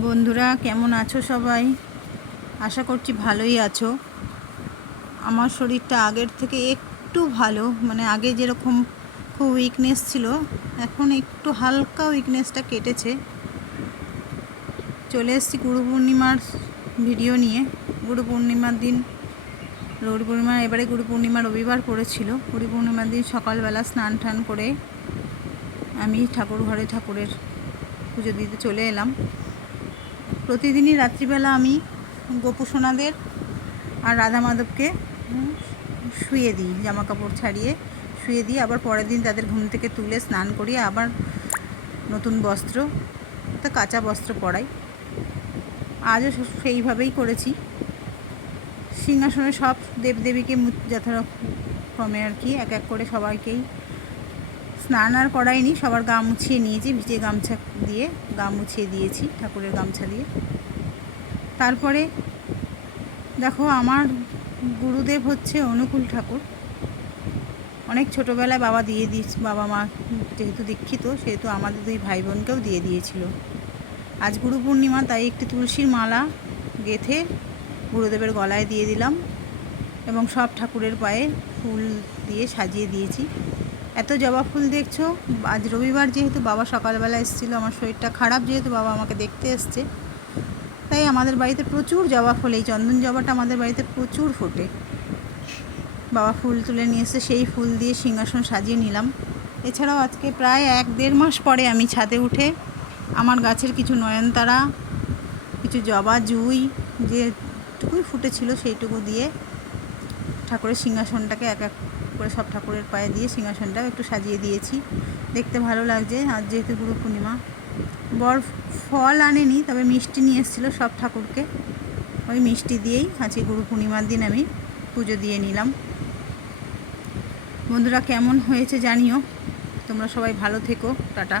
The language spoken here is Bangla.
বন্ধুরা কেমন আছো সবাই? আশা করছি ভালোই আছো। আমার শরীরটা আগের থেকে একটু ভালো, মানে আগে যেরকম খুব উইকনেস ছিল, এখন একটু হালকা উইকনেসটা কেটেছে। চলে এসেছি গুরু পূর্ণিমার ভিডিও নিয়ে। গুরু পূর্ণিমার দিন, এবারে গুরু পূর্ণিমা রবিবার পড়েছিল। গুরু পূর্ণিমার দিন সকালবেলা স্নান টান করে আমি ঠাকুরের পুজো দিতে চলে এলাম। প্রতিদিনই রাত্রিবেলা আমি গোপু সোনাদের আর রাধা মাধবকে শুয়ে দিই, জামা কাপড় ছাড়িয়ে শুয়ে দিই। আবার পরের দিন তাদের ঘুম থেকে তুলে স্নান করিয়ে আবার নতুন বস্ত্র, তা কাঁচা বস্ত্র পরাই। আজও সেইভাবেই করেছি। সিংহাসনে সব দেবদেবীকে যথাক্রমে আর কি এক এক করে সবাইকেই স্নান আর করাইনি, সবার গা মুছিয়ে নিয়েছি, ভিজে গামছা দিয়ে গা মুছিয়ে দিয়েছি, ঠাকুরের গামছা দিয়ে। তারপরে দেখো, আমার গুরুদেব হচ্ছে অনুকূল ঠাকুর। অনেক ছোটোবেলায় বাবা মা যেহেতু দীক্ষিত, সেহেতু আমাদের দুই ভাই বোনকেও দিয়ে দিয়েছিল। আজ গুরু পূর্ণিমা, তাই একটি তুলসীর মালা গেঁথে গুরুদেবের গলায় দিয়ে দিলাম এবং সব ঠাকুরের পায়ে ফুল দিয়ে সাজিয়ে দিয়েছি। এত জবা ফুল দেখছো। আজ রবিবার যেহেতু বাবা সকালবেলা এসেছিলো, আমার শরীরটা খারাপ যেহেতু বাবা আমাকে দেখতে এসছে, তাই আমাদের বাড়িতে প্রচুর জবা ফুল, এই চন্দন জবাটা আমাদের বাড়িতে প্রচুর ফোটে। বাবা ফুল তুলে নিয়ে এসে সেই ফুল দিয়ে সিংহাসন সাজিয়ে নিলাম। এছাড়াও আজকে প্রায় 1-1.5 মাস পরে আমি ছাদে উঠে আমার গাছের কিছু নয়নতারা, কিছু জবা জুঁই যেটুকুই ফুটেছিল সেইটুকু দিয়ে ঠাকুরের সিংহাসনটাকে এক এক করে সব ঠাকুরের পায়ে দিয়ে সিংহাসনটা একটু সাজিয়ে দিয়েছি। দেখতে ভালো লাগছে। আজ যেহেতু গুরু পূর্ণিমা, বর ফল আনেনি, তবে মিষ্টি নিয়ে এসেছিলো সব ঠাকুরকে। ওই মিষ্টি দিয়েই আজকে গুরু পূর্ণিমার দিন আমি পুজো দিয়ে নিলাম। বন্ধুরা কেমন হয়েছে জানিও। তোমরা সবাই ভালো থেকো। টাটা।